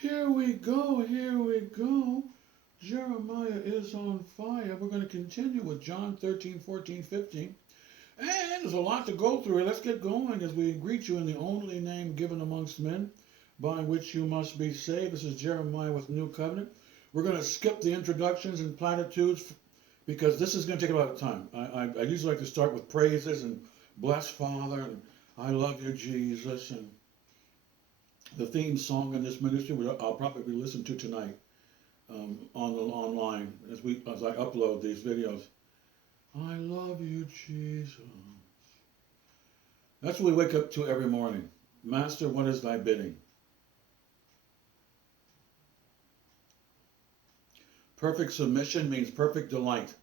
Here we go, here we go. Jeremiah is on fire. We're going to continue with John 13, 14, 15. And there's a lot to go through here. Let's get going as we greet you in the only name given amongst men by which you must be saved. This is Jeremiah with New Covenant. We're going to skip the introductions and platitudes because this is going to take a lot of time. I usually like to start with praises and bless Father and I love you, Jesus, and the theme song in this ministry, I'll probably listen to tonight online as I upload these videos. I love you, Jesus. That's what we wake up to every morning. Master, what is thy bidding? Perfect submission means perfect delight.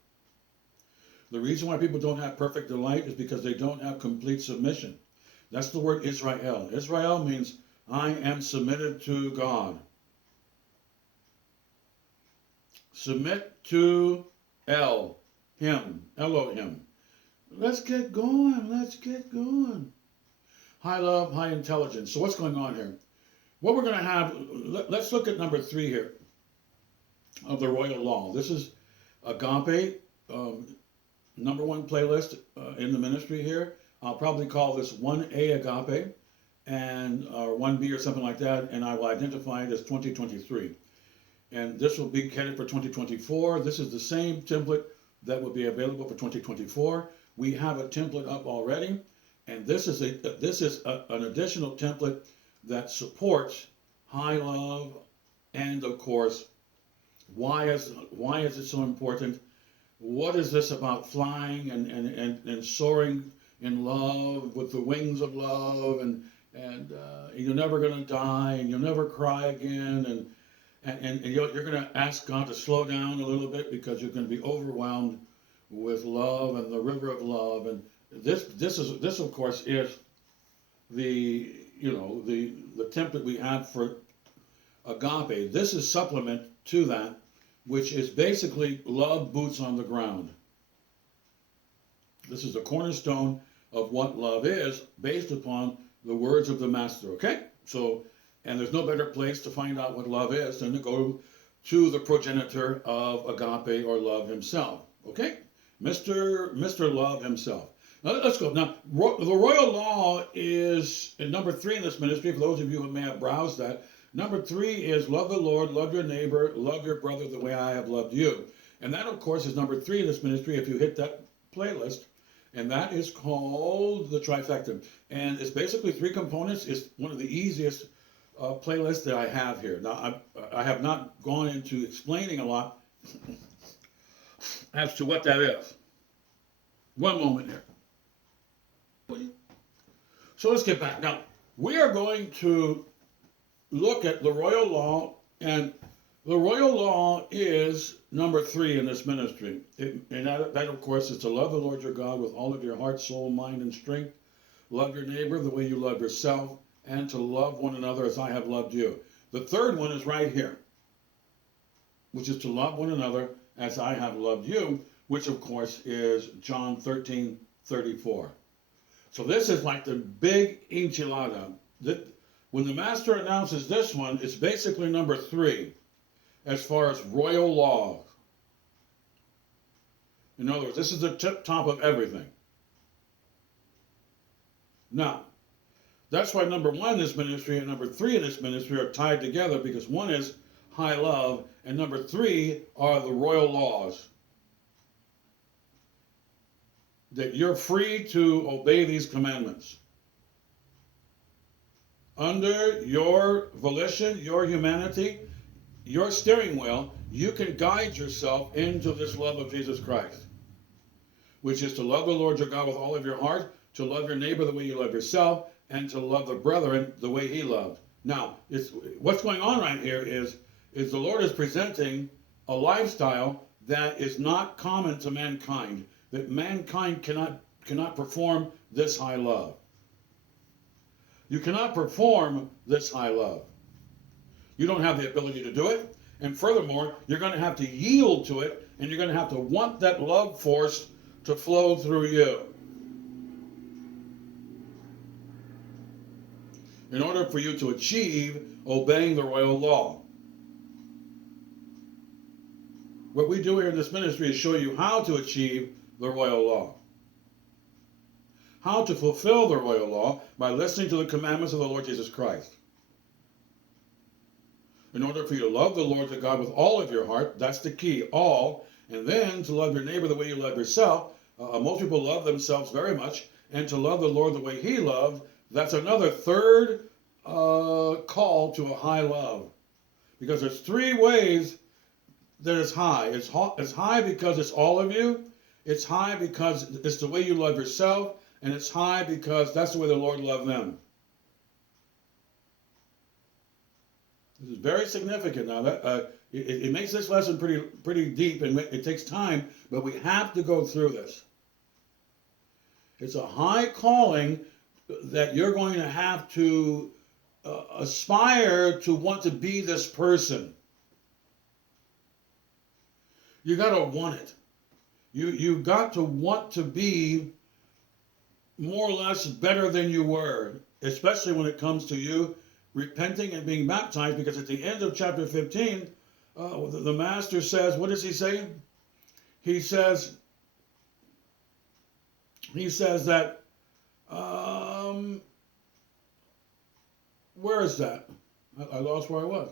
The reason why people don't have perfect delight is because they don't have complete submission. That's the word Israel. Israel means I am submitted to God. Submit to him, Elohim. Let's get going, let's get going. High love, high intelligence. So what's going on here? What we're going to have, let's look at number 3 here of the royal law. This is Agape, number 1 playlist in the ministry here. I'll probably call this 1A Agape and or 1B or something like that, and I will identify it as 2023. And this will be headed for 2024. This is the same template that will be available for 2024. We have a template up already, and this is an additional template that supports high love, and of course, why is it so important? What is this about flying and soaring in love with the wings of love, and you're never going to die, and you'll never cry again, and you're going to ask God to slow down a little bit because you're going to be overwhelmed with love and the river of love. And this of course is the template we have for agape. This is supplement to that, which is basically love boots on the ground. This is the cornerstone of what love is, based upon the words of the Master. Okay, so. And there's no better place to find out what love is than to go to the progenitor of agape or love himself. Okay? Mr. Love himself. Now let's go. Now, the royal law is number 3 in this ministry, for those of you who may have browsed that. Number 3 is love the Lord, love your neighbor, love your brother the way I have loved you. And that, of course, is number 3 in this ministry if you hit that playlist. And that is called the trifecta. And it's basically 3 components. It's one of the easiest playlist that I have here. Now, I have not gone into explaining a lot as to what that is. One moment here. So let's get back. Now, we are going to look at the royal law, and the royal law is number 3 in this ministry. And that, of course, is to love the Lord your God with all of your heart, soul, mind, and strength. Love your neighbor the way you love yourself, and to love one another as I have loved you. The third one is right here, which is to love one another as I have loved you, which of course is John 13:34. So this is like the big enchilada. When the Master announces this one, it's basically number 3 as far as royal law. In other words, this is the top of everything. Now, that's why number 1 in this ministry and number 3 in this ministry are tied together, because 1 is high love and number 3 are the royal laws. That you're free to obey these commandments. Under your volition, your humanity, your steering wheel, you can guide yourself into this love of Jesus Christ, which is to love the Lord your God with all of your heart, to love your neighbor the way you love yourself, and to love the brethren the way he loved. Now, what's going on right here is the Lord is presenting a lifestyle that is not common to mankind, that mankind cannot perform this high love. You cannot perform this high love. You don't have the ability to do it, and furthermore, you're going to have to yield to it, and you're going to have to want that love force to flow through you. in order for you to achieve obeying the royal law. What we do here in this ministry is show you how to achieve the royal law. How to fulfill the royal law by listening to the commandments of the Lord Jesus Christ. In order for you to love the Lord your God with all of your heart, that's the key, all, and then to love your neighbor the way you love yourself. Most people love themselves very much, and to love the Lord the way he loved, that's another third call to a high love. Because there's three ways that it's high. It's high because it's all of you. It's high because it's the way you love yourself. And it's high because that's the way the Lord loved them. This is very significant. Now, it makes this lesson pretty deep, and it takes time, but we have to go through this. It's a high calling that you're going to have to aspire to want to be this person. You got to want it. You've got to want to be more or less better than you were, especially when it comes to you repenting and being baptized, because at the end of chapter 15, the master says, what does he say? He says that, where is that? I lost where I was.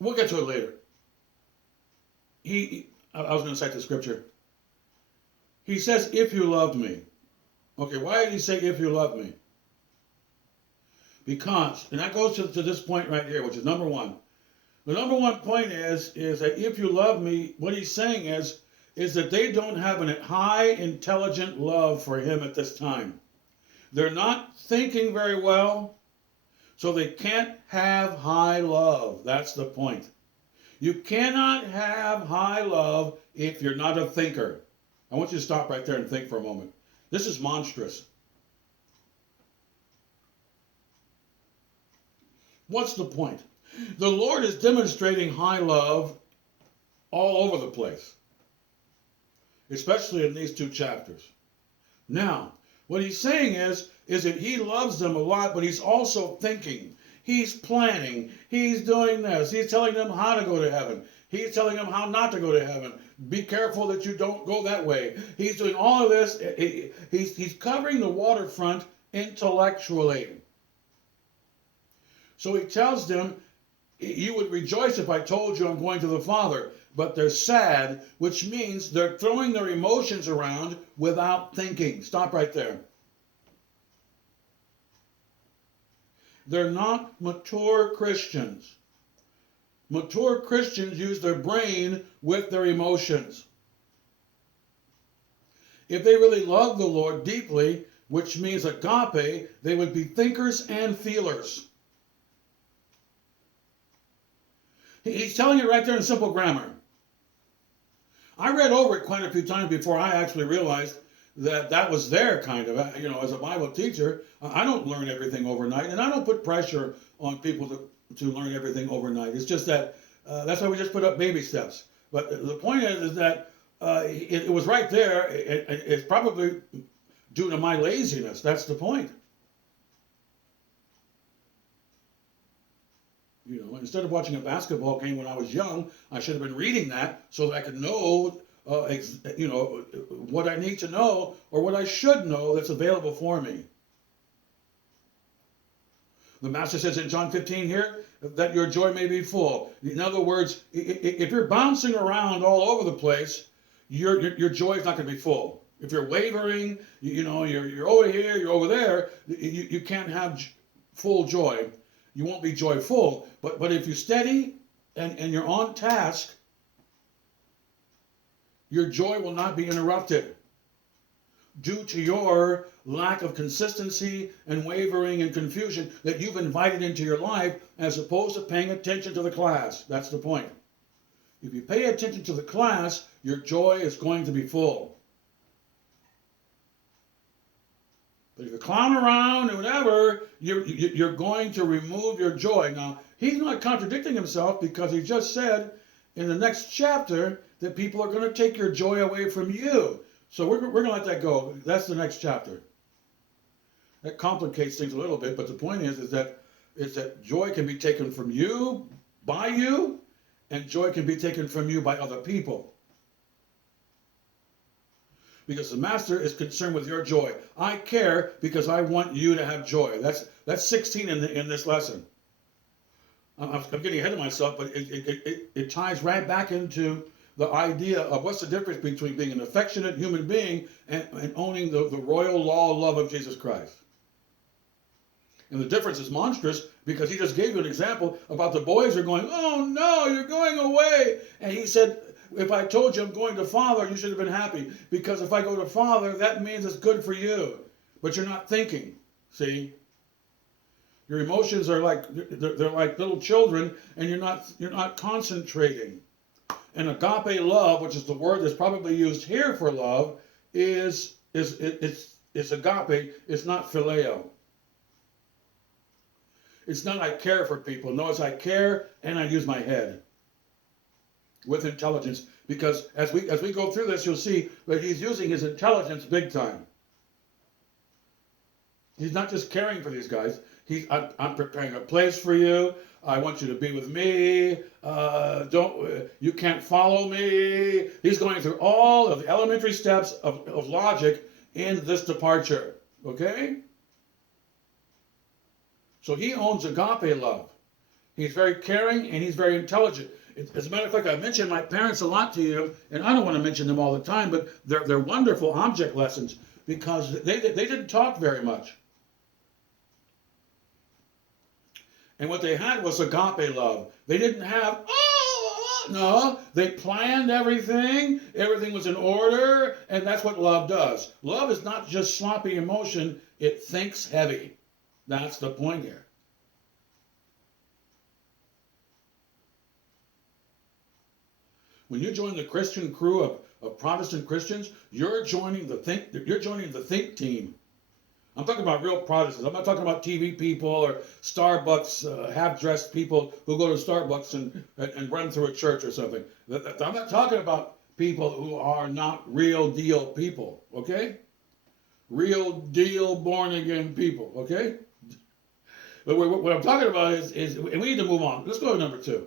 We'll get to it later. I was going to cite the scripture. He says, if you loved me. Okay, why did he say, if you love me? Because, and that goes to this point right here, which is number one. The number one point is that if you love me, what he's saying is that they don't have a high, intelligent love for him at this time. They're not thinking very well, so they can't have high love. That's the point. You cannot have high love if you're not a thinker. I want you to stop right there and think for a moment. This is monstrous. What's the point? The Lord is demonstrating high love all over the place, especially in these two chapters. Now, what he's saying is that he loves them a lot, but he's also thinking. He's planning. He's doing this. He's telling them how to go to heaven. He's telling them how not to go to heaven. Be careful that you don't go that way. He's doing all of this. He's covering the waterfront intellectually. So he tells them, you would rejoice if I told you I'm going to the Father. But they're sad, which means they're throwing their emotions around without thinking. Stop right there. They're not mature Christians. Mature Christians use their brain with their emotions. If they really love the Lord deeply, which means agape, they would be thinkers and feelers. He's telling you right there in simple grammar. I read over it quite a few times before I actually realized that was there, kind of. As a Bible teacher, I don't learn everything overnight, and I don't put pressure on people to learn everything overnight. It's just that that's why we just put up baby steps. But the point is that it was right there. It's probably due to my laziness. That's the point. Instead of watching a basketball game when I was young, I should have been reading that so that I could know, what I need to know or what I should know that's available for me. The Master says in John 15 here that your joy may be full. In other words, if you're bouncing around all over the place, your joy is not going to be full. If you're wavering, you're over here, you're over there, you can't have full joy. You won't be joyful. But if you're steady and you're on task, your joy will not be interrupted due to your lack of consistency and wavering and confusion that you've invited into your life as opposed to paying attention to the class. That's the point. If you pay attention to the class, your joy is going to be full. But if you clown around and whatever, you're going to remove your joy. Now, he's not contradicting himself because he just said in the next chapter that people are going to take your joy away from you. So we're going to let that go. That's the next chapter. That complicates things a little bit, but the point is that joy can be taken from you, by you, and joy can be taken from you by other people. Because the master is concerned with your joy. I care because I want you to have joy. That's 16 in this lesson. I'm getting ahead of myself, but it ties right back into the idea of what's the difference between being an affectionate human being and owning the royal law love of Jesus Christ. And the difference is monstrous because he just gave you an example about the boys are going, oh no, you're going away. And he said, if I told you I'm going to Father, you should have been happy. Because if I go to Father, that means it's good for you. But you're not thinking, see? Your emotions are like, they're like little children, and you're not concentrating. And agape love, which is the word that's probably used here for love, is agape, it's not phileo. It's not I care for people. No, it's I care and I use my head with intelligence. Because as we go through this, you'll see that he's using his intelligence big time. He's not just caring for these guys. I'm preparing a place for you. I want you to be with me. You can't follow me. He's going through all of the elementary steps of logic in this departure. Okay? So he owns agape love. He's very caring and he's very intelligent. As a matter of fact, I mentioned my parents a lot to you, and I don't want to mention them all the time, but they're wonderful object lessons because they didn't talk very much. And what they had was agape love. They didn't have, no, they planned everything. Everything was in order, and that's what love does. Love is not just sloppy emotion. It thinks heavy. That's the point here. When you join the Christian crew of Protestant Christians, you're joining the think team. I'm talking about real Protestants. I'm not talking about TV people or Starbucks, half-dressed people who go to Starbucks and run through a church or something. I'm not talking about people who are not real deal people, okay? Real deal born-again people, okay? But what I'm talking about is and we need to move on. Let's go to number 2.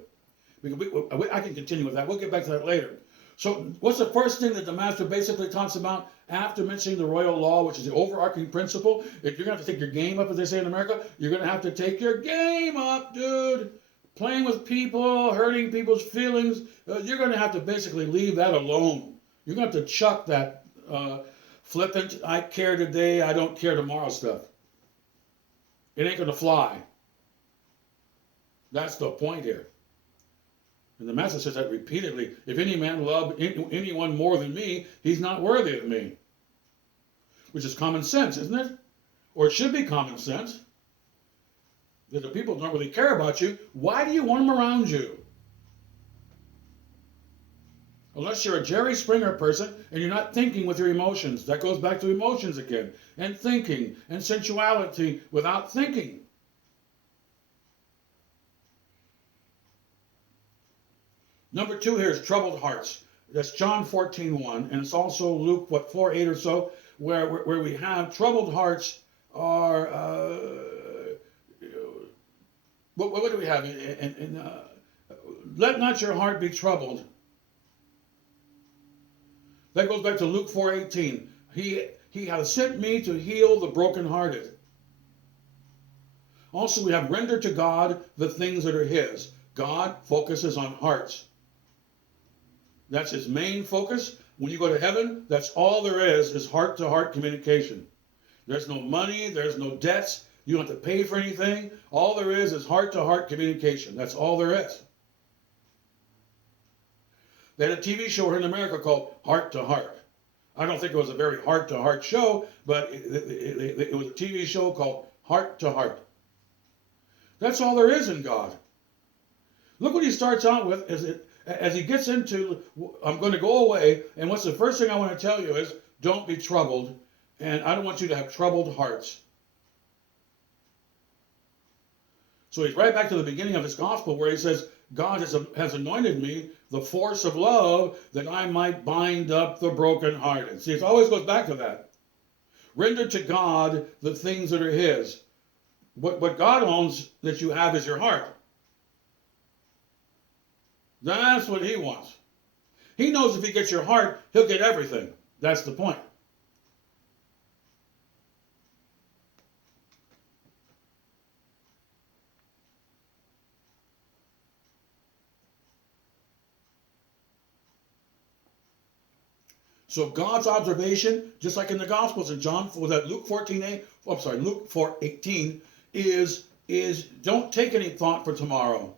I can continue with that. We'll get back to that later. So what's the first thing that the master basically talks about after mentioning the royal law, which is the overarching principle? If you're going to have to take your game up, as they say in America, you're going to have to take your game up, dude. Playing with people, hurting people's feelings, you're going to have to basically leave that alone. You're going to have to chuck that flippant, I care today, I don't care tomorrow stuff. It ain't going to fly. That's the point here. And the Master says that repeatedly. If any man love anyone more than me, he's not worthy of me. Which is common sense, isn't it? Or it should be common sense. That the people don't really care about you. Why do you want them around you? Unless you're a Jerry Springer person and you're not thinking with your emotions. That goes back to emotions again. And thinking. And sensuality without thinking. Number 2 here is troubled hearts. That's John 14:1, and it's also Luke 4:8 or so, where we have troubled hearts are. What do we have? Let not your heart be troubled. That goes back to Luke 4:18. He has sent me to heal the brokenhearted. Also, we have render to God the things that are His. God focuses on hearts. That's his main focus. When you go to heaven, that's all there is heart-to-heart communication. There's no money, there's no debts, you don't have to pay for anything. All there is heart-to-heart communication. That's all there is. They had a TV show here in America called Heart to Heart. I don't think it was a very heart-to-heart show, but it was a TV show called Heart to Heart. That's all there is in God. Look what he starts out with as he gets into, I'm going to go away, and what's the first thing I want to tell you is, don't be troubled, and I don't want you to have troubled hearts. So he's right back to the beginning of his gospel where he says, God has anointed me the force of love that I might bind up the brokenhearted. See, it always goes back to that. Render to God the things that are his. What God owns that you have is your heart. That's what he wants. He knows if he gets your heart, he'll get everything. That's the point. So God's observation, just like in the Gospels in John, was that Luke 14:8, Luke 4:18, is don't take any thought for tomorrow.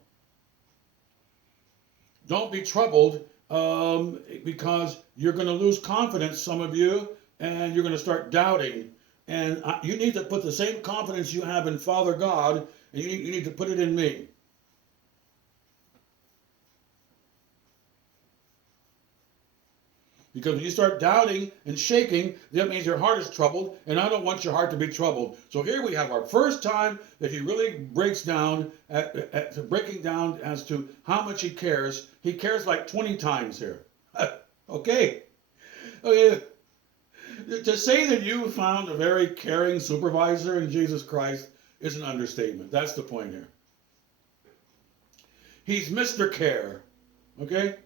Don't be troubled because you're going to lose confidence, some of you, and you're going to start doubting. And you need to put the same confidence you have in Father God, and you need to put it in me. Because when you start doubting and shaking, that means your heart is troubled, and I don't want your heart to be troubled. So here we have our first time that he really breaks down, breaking down as to how much he cares. He cares like 20 times here. Okay. To say that you found a very caring supervisor in Jesus Christ is an understatement. That's the point here. He's Mr. Care. Okay?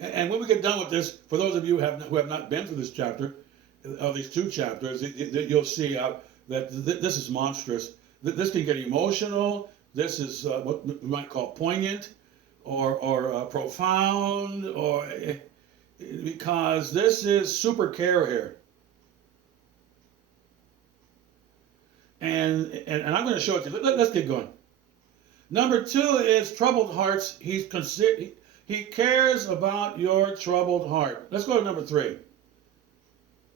And when we get done with this, for those of you who have not been through this chapter, these two chapters, you'll see that this is monstrous. This can get emotional. This is what we might call poignant or profound, or because this is super care here. And I'm going to show it to you. Let's get going. Number 2 is troubled hearts. He cares about your troubled heart. Let's go to number 3.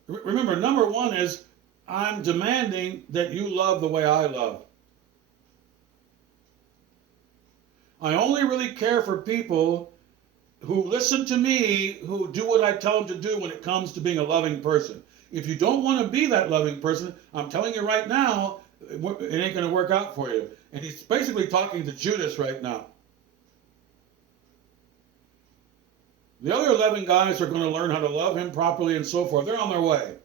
Remember, number 1 is, I'm demanding that you love the way I love. I only really care for people who listen to me, who do what I tell them to do when it comes to being a loving person. If you don't want to be that loving person, I'm telling you right now, it ain't going to work out for you. And he's basically talking to Judas right now. The other 11 guys are going to learn how to love him properly and so forth. They're on their way.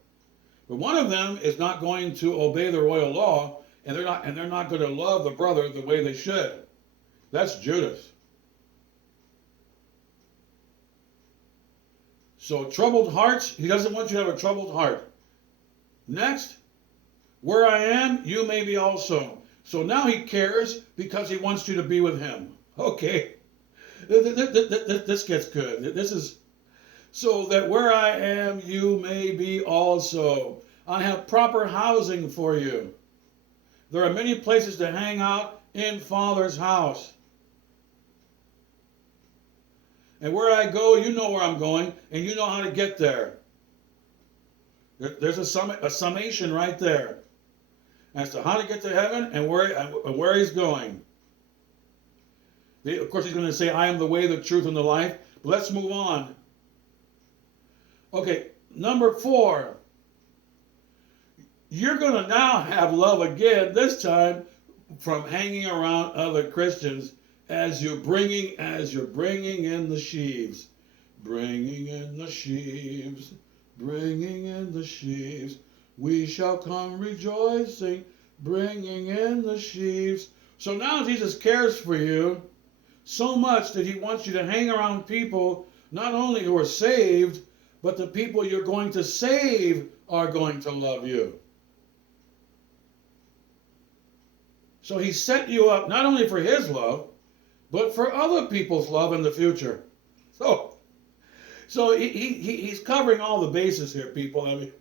But one of them is not going to obey the royal law, and they're not going to love the brother the way they should. That's Judas. So troubled hearts, he doesn't want you to have a troubled heart. Next, where I am, you may be also. So now he cares because he wants you to be with him. Okay. This gets good. This is so that where I am, you may be also. I have proper housing for you. There are many places to hang out in Father's house. And where I go, you know where I'm going, and you know how to get there. There's a summation right there as to how to get to heaven and where he's going. Of course, he's going to say, I am the way, the truth, and the life. But let's move on. Okay, number 4. You're going to now have love again, this time from hanging around other Christians as you're bringing in the sheaves. Bringing in the sheaves, bringing in the sheaves. We shall come rejoicing, bringing in the sheaves. So now Jesus cares for you so much that he wants you to hang around people not only who are saved, but the people you're going to save are going to love you. So he set you up not only for his love, but for other people's love in the future. So he's covering all the bases here, people. I mean,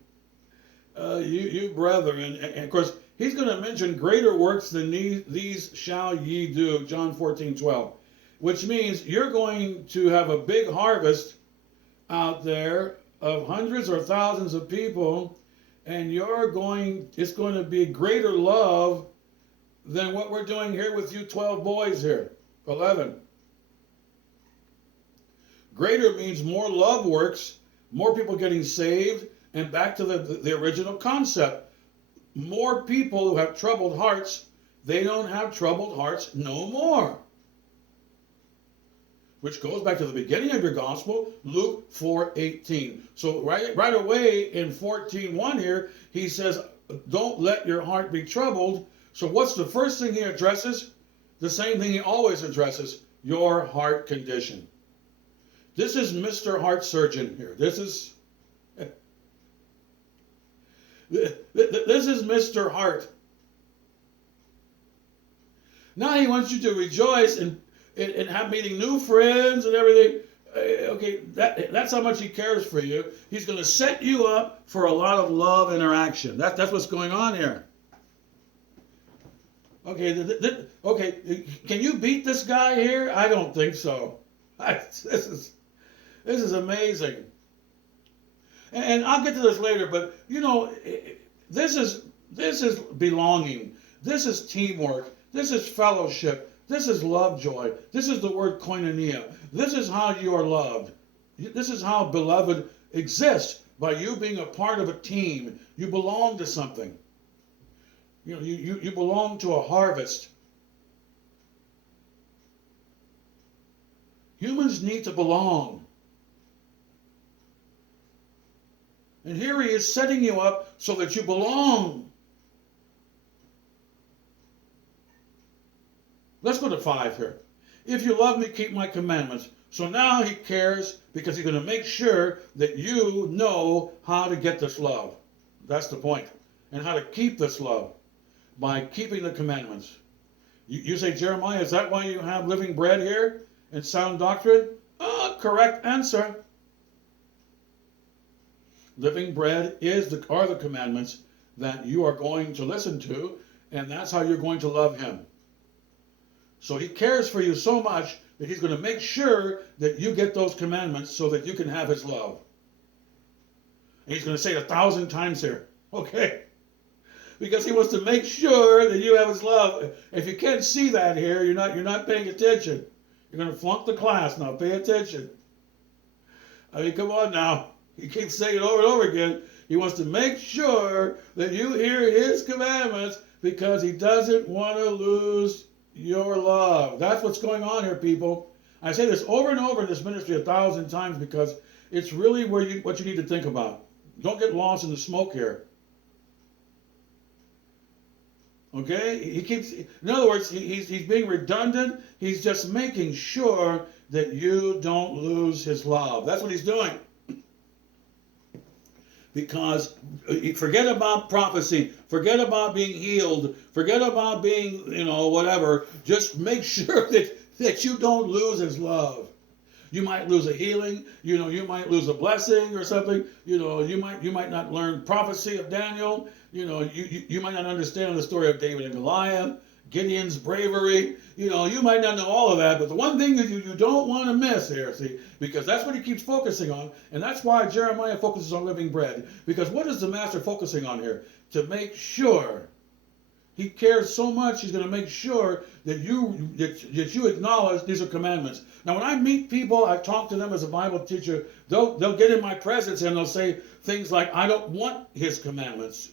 you brethren, and of course, he's going to mention greater works than these shall ye do, John 14:12. Which means you're going to have a big harvest out there of hundreds or thousands of people, and it's going to be greater love than what we're doing here with you 12 boys here, 11. Greater means more love works, more people getting saved, and back to the original concept. More people who have troubled hearts, they don't have troubled hearts no more. which goes back to the beginning of your gospel, Luke 4:18. So right away in 14:1 here, he says, don't let your heart be troubled. So what's the first thing he addresses? The same thing he always addresses, your heart condition. This is Mr. Heart Surgeon here. This is Mr. Heart. Now he wants you to rejoice and have meeting new friends and everything. Okay, that's how much he cares for you. He's going to set you up for a lot of love interaction. That's what's going on here. Okay, can you beat this guy here? I don't think so. This is amazing. And I'll get to this later, but you know, this is belonging. This is teamwork. This is fellowship. This is love joy. This is the word koinonia. This is how you are loved. This is how beloved exists, by you being a part of a team. You belong to something. You know, you belong to a harvest. Humans need to belong. And here he is setting you up so that you belong. Let's go to 5 here. If you love me, keep my commandments. So now he cares because he's going to make sure that you know how to get this love. That's the point. And how to keep this love by keeping the commandments. You say, Jeremiah, is that why you have living bread here and sound doctrine? Correct answer. Living bread are the commandments that you are going to listen to, and that's how you're going to love him. So he cares for you so much that he's going to make sure that you get those commandments so that you can have his love. And he's going to say it 1,000 times here. Okay? Because he wants to make sure that you have his love. If you can't see that here, you're not paying attention. You're going to flunk the class now. Pay attention. I mean, come on now. He keeps saying it over and over again. He wants to make sure that you hear his commandments because he doesn't want to lose your love. That's what's going on here, people. I say this over and over in this ministry 1,000 times because it's really what you need to think about. Don't get lost in the smoke here. Okay? In other words, he's being redundant. He's just making sure that you don't lose his love. That's what he's doing. Because forget about prophecy, forget about being healed, forget about being, whatever. Just make sure that you don't lose his love. You might lose a healing, you might lose a blessing or something, you might not learn prophecy of Daniel, you might not understand the story of David and Goliath, Gideon's bravery, you might not know all of that, but the one thing that you don't want to miss here, see, because that's what he keeps focusing on, and that's why Jeremiah focuses on living bread, because what is the master focusing on here? To make sure. He cares so much, he's going to make sure that you acknowledge these are commandments. Now, when I meet people, I talk to them as a Bible teacher, they'll get in my presence and they'll say things like, I don't want his commandments.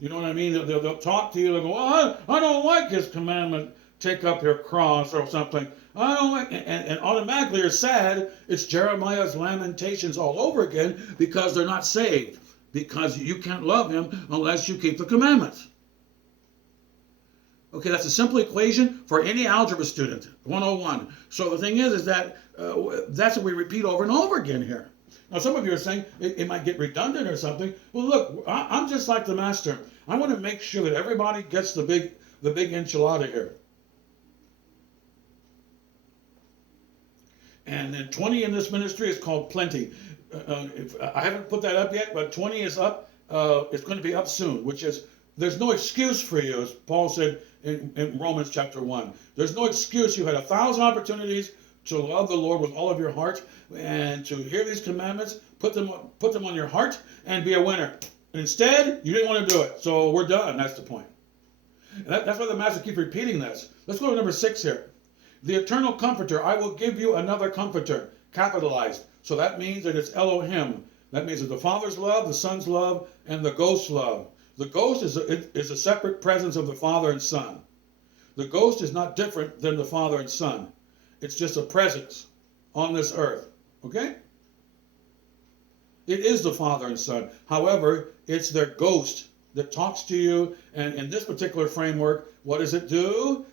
You know what I mean? They'll talk to you. They'll go, well, I don't like his commandment, take up your cross or something. I don't like, and automatically you're sad. It's Jeremiah's lamentations all over again because they're not saved. Because you can't love him unless you keep the commandments. Okay, that's a simple equation for any algebra student, 101. So the thing is that that's what we repeat over and over again here. Now, some of you are saying it might get redundant or something. Well, look, I'm just like the master. I want to make sure that everybody gets the big enchilada here. And then 20 in this ministry is called plenty. I haven't put that up yet, but 20 is up. It's going to be up soon, which is, there's no excuse for you, as Paul said in Romans chapter 1. There's no excuse. You had 1,000 opportunities to love the Lord with all of your heart and to hear these commandments, put them on your heart, and be a winner. And instead, you didn't want to do it. So we're done. That's the point. And that's why the master keeps repeating this. Let's go to number 6 here. The eternal comforter, I will give you another comforter, capitalized. So that means that it's Elohim. That means that the Father's love, the Son's love, and the Ghost's love. The Ghost is a separate presence of the Father and Son. The Ghost is not different than the Father and Son. It's just a presence. on this earth. Okay? It is the Father and Son. However, it's their ghost that talks to you. And in this particular framework, what does it do?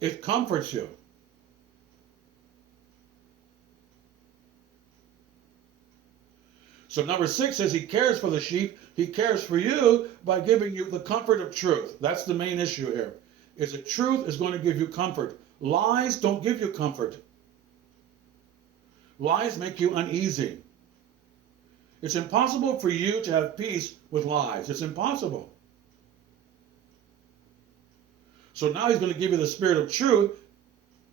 It comforts you. So number 6 says he cares for the sheep. He cares for you by giving you the comfort of truth. That's the main issue here. Is that truth is going to give you comfort. Lies don't give you comfort. Lies make you uneasy. It's impossible for you to have peace with lies. It's impossible. So now he's going to give you the spirit of truth,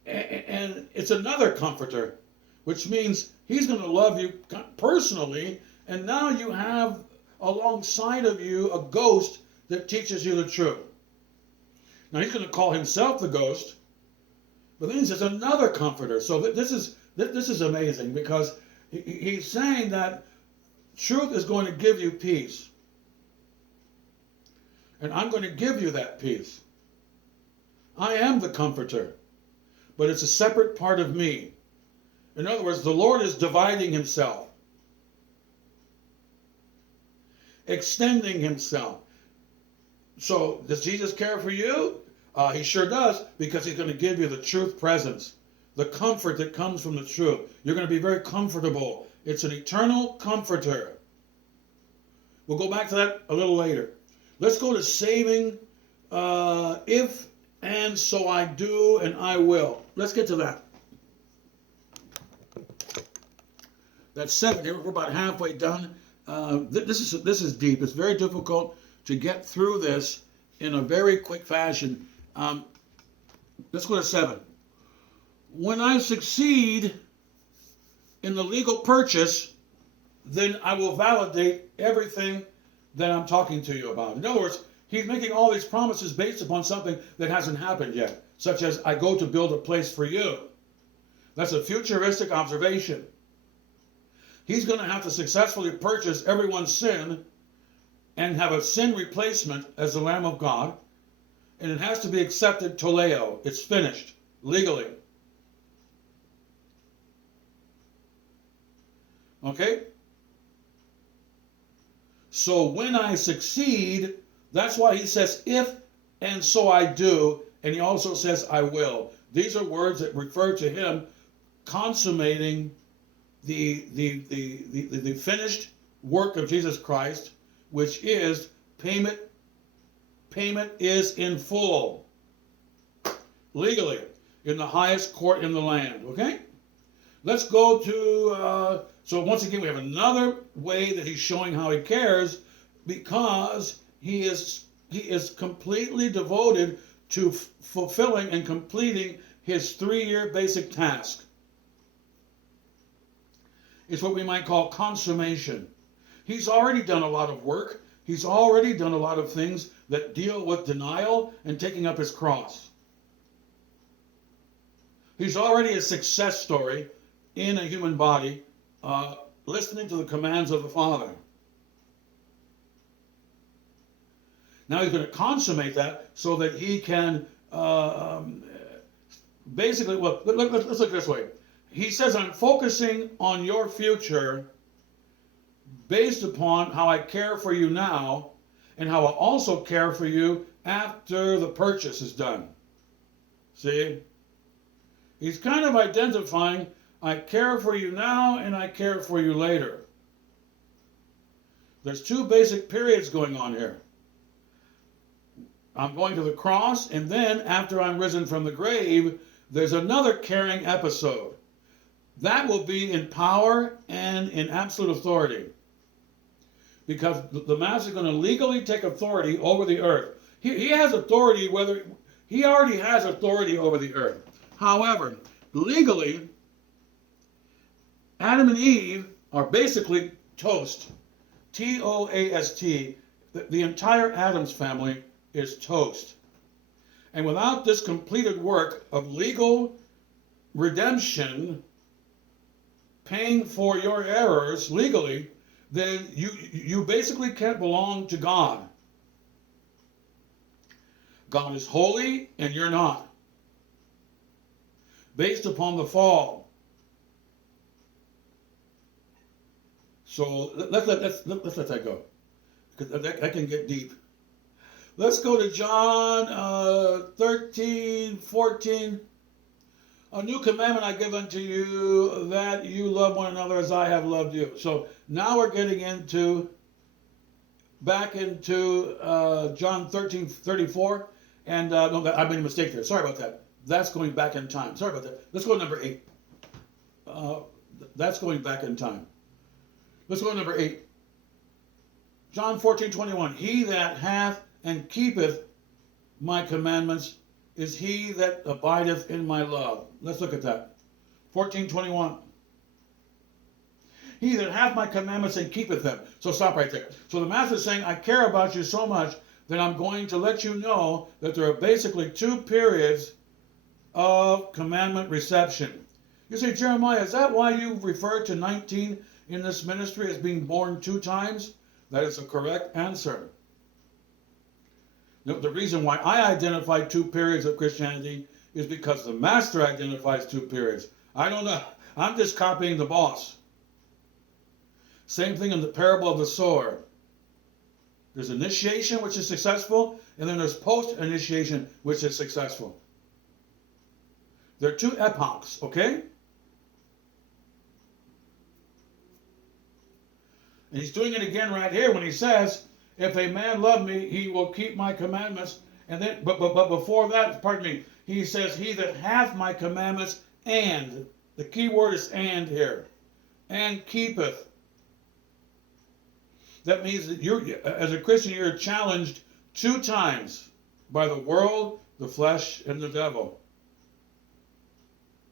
and it's another comforter, which means he's going to love you personally, and now you have alongside of you a ghost that teaches you the truth. Now he's going to call himself the ghost, but then he says another comforter. So this is amazing, because he's saying that truth is going to give you peace. And I'm going to give you that peace. I am the comforter, but it's a separate part of me. In other words, the Lord is dividing himself, extending himself. So does Jesus care for you? He sure does, because he's going to give you the truth presence, the comfort that comes from the truth. You're going to be very comfortable. It's an eternal comforter. We'll go back to that a little later. Let's go to saving if and so I do and I will. Let's get to that. That's 7 here. We're about halfway done. This is deep. It's very difficult to get through this in a very quick fashion. Let's go to 7. When I succeed in the legal purchase, then I will validate everything that I'm talking to you about. In other words, he's making all these promises based upon something that hasn't happened yet, such as I go to build a place for you. That's a futuristic observation. He's going to have to successfully purchase everyone's sin and have a sin replacement as the Lamb of God. And it has to be accepted toleo. It's finished legally. Okay? So when I succeed, that's why he says if and so I do, and he also says I will. These are words that refer to him consummating the finished work of Jesus Christ, which is payment. Payment is in full, legally, in the highest court in the land. Okay? Let's go to, so once again, we have another way that he's showing how he cares, because he is completely devoted to fulfilling and completing his 3-year basic task. It's what we might call consummation. He's already done a lot of work. He's already done a lot of things that deal with denial and taking up his cross. He's already a success story in a human body, listening to the commands of the Father. Now he's going to consummate that so that he can basically, well, let's look this way. He says, I'm focusing on your future based upon how I care for you now and how I also care for you after the purchase is done. See? He's kind of identifying, I care for you now and I care for you later. There's 2 basic periods going on here. I'm going to the cross, and then after I'm risen from the grave, there's another caring episode. That will be in power and in absolute authority. Because the Master is going to legally take authority over the earth. He has authority, he already has authority over the earth. However, legally, Adam and Eve are basically toast. T-O-A-S-T. The entire Adam's family is toast. And without this completed work of legal redemption, paying for your errors legally, then you basically can't belong to God. God is holy and you're not. Based upon the fall. So let's let that go, because that can get deep. Let's go to John 13:14. A new commandment I give unto you, that you love one another as I have loved you. So now we're getting back into John 13:34. And no, I made a mistake there. Sorry about that. That's going back in time. Sorry about that. Let's go to number 8. That's going back in time. Let's go to number 8. John 14:21. He that hath and keepeth my commandments is he that abideth in my love. Let's look at that. 14:21. He that hath my commandments and keepeth them. So stop right there. So the Master is saying, I care about you so much that I'm going to let you know that there are basically 2 periods of commandment reception. You say, Jeremiah, is that why you refer to 19 in this ministry as being born 2 times? That is a correct answer. The reason why I identify 2 periods of Christianity is because the Master identifies 2 periods. I don't know. I'm just copying the boss. Same thing in the parable of the sower. There's initiation, which is successful, and then there's post-initiation, which is successful. There are 2 epochs, okay? And he's doing it again right here when he says, if a man love me, he will keep my commandments. And then, but before that, pardon me, he says, he that hath my commandments and, the key word is and here, and keepeth. That means that you're, as a Christian, you're challenged 2 times by the world, the flesh, and the devil.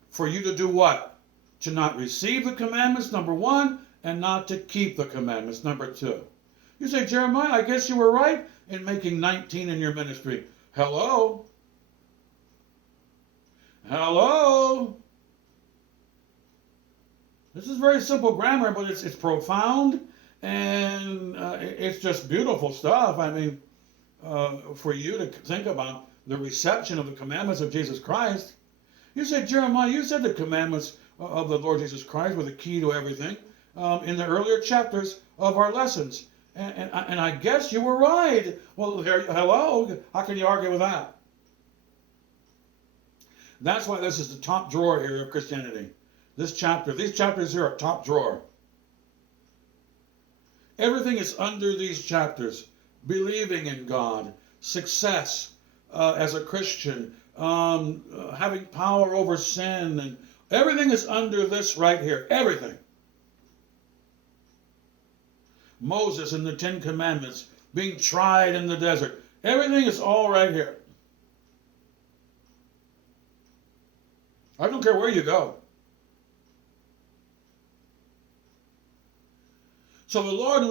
For you to do what? To not receive the commandments, number 1, and not to keep the commandments, number 2. You say, Jeremiah, I guess you were right in making 19 in your ministry. Hello? Hello? This is very simple grammar, but it's profound, and it's just beautiful stuff. I mean, for you to think about the reception of the commandments of Jesus Christ. You said, Jeremiah, you said the commandments of the Lord Jesus Christ were the key to everything in the earlier chapters of our lessons. And I guess you were right. Well, hello? How can you argue with that? That's why this is the top drawer here of Christianity. This chapter, these chapters here are top drawer. Everything is under these chapters. Believing in God, success as a Christian, having power over sin, and everything is under this right here. Everything. Moses and the 10 Commandments, being tried in the desert. Everything is all right here. I don't care where you go. So the Lord